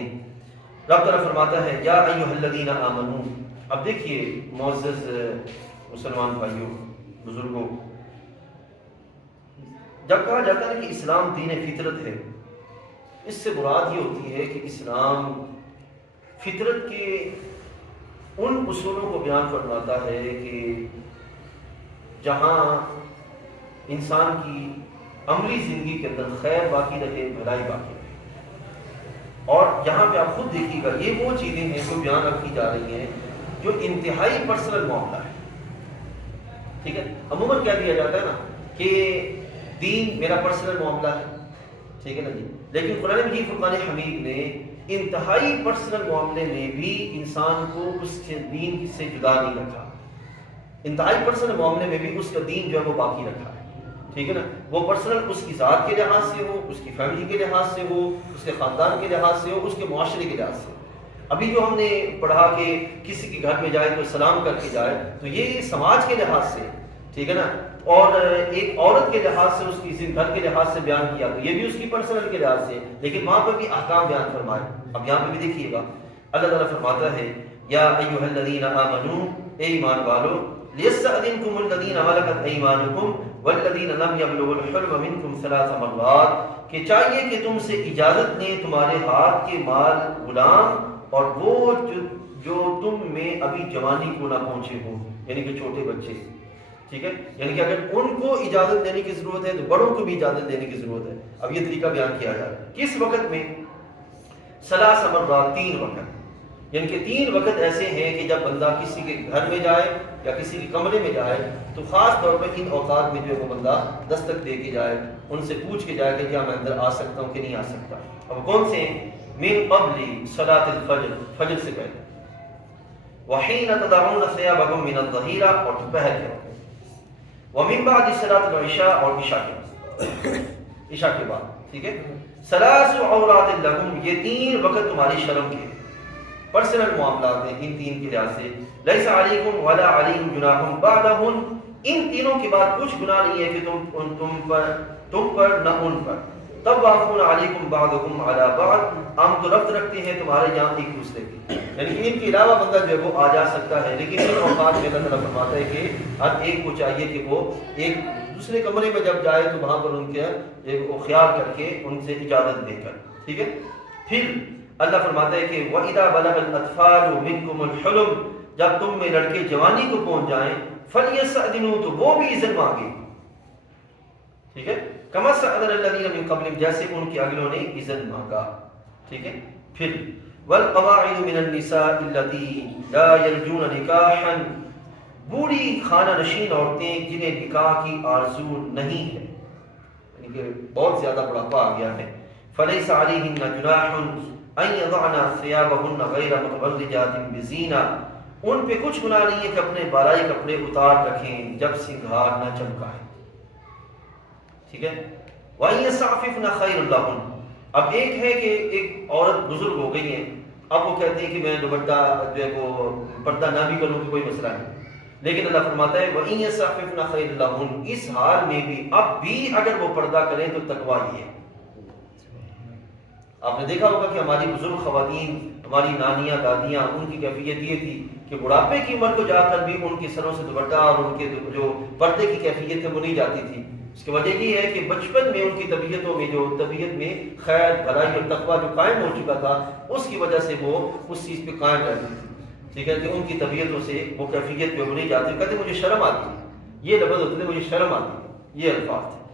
رب تعالیٰ فرماتا ہے یا ایھا الذین آمنو. اب دیکھیے معزز مسلمان بھائیوں بزرگوں، جب کہا جاتا ہے کہ اسلام دین فطرت ہے، اس سے مراد یہ ہوتی ہے کہ اسلام فطرت کے ان اصولوں کو بیان فرماتا ہے کہ جہاں انسان کی عملی زندگی کے اندر خیر باقی رہے، بھلائی باقی رہے. اور یہاں پہ آپ خود دیکھیے گا یہ وہ چیزیں ہیں جو بیان رکھی جا رہی ہیں جو انتہائی پرسنل معاملہ ہے. ٹھیک ہے، عموماً کہہ دیا جاتا ہے نا کہ دین میرا پرسنل معاملہ ہے، ٹھیک ہے نا جی، لیکن قرآن مجید فرقان حمید نے انتہائی پرسنل معاملے میں بھی انسان کو اس کے دین سے جدا نہیں رکھا. انتہائی پرسنل معاملے میں بھی اس کا دین جو ہے وہ باقی رکھا ہے. ٹھیک ہے نا، وہ پرسنل اس کی ذات کے لحاظ سے ہو، اس کی فیملی کے لحاظ سے ہو، اس کے خاندان کے لحاظ سے ہو، اس کے معاشرے کے لحاظ سے. ابھی جو ہم نے پڑھا کہ کسی کے گھر میں جائے تو سلام کر کے جائے، تو یہ سماج کے لحاظ سے، ٹھیک ہے نا، اور ایک عورت کے لحاظ سے اس کی گھر کے لحاظ سے بیان کیا تو یہ بھی اس کی پرسنل کے لحاظ سے، لیکن وہاں پر بھی احکام بیان فرمائے. اب یہاں پہ بھی دیکھیے گا اللہ تعالیٰ فرماتا ہے یا ایھا الذین آمنو، اے ایمان والو، لیستأذنکم الذین ملکت ایمانکم والذین لم یبلغوا الحلم منکم ثلاث مرات، کہ چاہیے کہ تم سے اجازت لیں تمہارے ہاتھ کے مال غلام اور وہ جو تم میں ابھی جوانی کو نہ پہنچے ہوں، یعنی کہ چھوٹے بچے. ٹھیک ہے، یعنی کہ اگر ان کو اجازت دینے کی ضرورت ہے تو بڑوں کو بھی اجازت دینے کی ضرورت ہے. اب یہ طریقہ بیان کیا جا رہا ہے کس وقت میں؟ ثلاث مرات، 3 وقت. یعنی کہ 3 وقت ایسے ہیں کہ جب بندہ کسی کے گھر میں جائے یا کسی کے کمرے میں جائے تو خاص طور پر ان اوقات میں جو ہے وہ بندہ دستک دے کے جائے، ان سے پوچھ کے جائے کہ کیا میں اندر آ سکتا ہوں کہ نہیں آ سکتا. اب کون سے ہیں؟ من قبل صلاۃ الفجر، فجر سے پہلے، وحین تضعون ثیابکم من الظہیرہ، اور دوپہر کے وقت، ومن بعد صلاۃ العشاء، اور عشاء کے بعد. ٹھیک ہے، ثلاث عورات لکم، یہ 3 وقت تمہاری شرم کے پرسنل معاملات ہیں ان 3 کے لحاظ سے. لیس علیکم ولا علیہم جناح بعدہن، ان تینوں کے بعد کچھ گناہ نہیں ہے کہ تم پر نہ ان پر. طوافون علیکم بعضکم علی بعض، ہم تو رفت رکھتے ہیں تمہارے یہاں ایک دوسرے کی. یعنی کہ ان کے علاوہ بندہ جو ہے وہ آ جا سکتا ہے، لیکن ان اوقات میں اللہ تعالیٰ فرماتا ہے کہ ہر ایک کو چاہیے کہ وہ ایک دوسرے کمرے میں جب جائے تو وہاں پر ان کے خیال کر کے ان سے اجازت دے کر. ٹھیک ہے، پھر اللہ فرماتا ہے کہ وَإِذَا بَلَغَ الْأَطْفَالُ مِنْكُمُ الْحُلُمَ، جب تم میں لڑکے جوانی کو پہنچ جائیں، فَلْيَسْتَأْذِنُوا، تو وہ بھی اذن مانگے. ٹھیک ہے، كَمَا اسْتَأْذَنَ الَّذِينَ مِنْ قَبْلِهِمْ، جیسے ان کے اگلوں نے اذن مانگا. ٹھیک ہے، پھر وَالْقَوَاعِدُ مِنَ النِّسَاءِ اللَّاتِي لَا يَرْجُونَ نِكَاحًا، بوڑھی خانہ نشین عورتیں جنہیں نکاح کی آرزو نہیں ہے، یعنی کہ بہت زیادہ بڑھاپا آ گیا ہے. فَلَيْسَ عَلَيْهِنَّ جُنَاحٌ أَن يَضَعْنَ ثِيَابَهُنَّ غَيْرَ مُتَبَرِّجَاتٍ بِزِينَةٍ، ان پہ کچھ گناہ نہیں ہے کہ اپنے بالائی کپڑے اتار رکھیں جب سنگھار نہ چمکائیں. ٹھیک ہے، وَأَن يَسْتَعْفِفْنَ خَيْرٌ لَهُنَّ. اب ایک ہے کہ ایک عورت بزرگ ہو گئی ہے، اب وہ کہتے ہیں کہ میں دوپٹہ جو ہے وہ پردہ نہ بھی کروں تو کوئی مسئلہ نہیں، لیکن اللہ فرماتا ہے وَإِن يَسْتَعْفِفْنَ خَيْرٌ لَهُنَّ، اس حال میں بھی اب بھی اگر وہ پردہ کریں تو تقویٰ یہ ہے. آپ نے دیکھا ہوگا کہ ہماری بزرگ خواتین، ہماری نانیاں دادیاں، ان کی کیفیت یہ تھی کہ بڑھاپے کی عمر کو جا کر بھی ان کے سروں سے دوپٹہ اور ان کے جو پردے کی کیفیت ہے وہ نہیں جاتی تھی. اس کی وجہ یہ ہے کہ بچپن میں ان کی طبیعتوں میں جو طبیعت میں خیر بھلائی اور تقویٰ جو قائم ہو چکا تھا اس کی وجہ سے وہ اس چیز پہ قائم رہتی تھی. ٹھیک ہے، کہ ان کی طبیعتوں سے وہ کیفیت پہ وہ نہیں جاتی. کہتے مجھے شرم آتی ہے، یہ لفظ ہوتے تھے مجھے شرم آتی ہے، یہ الفاظ تھے.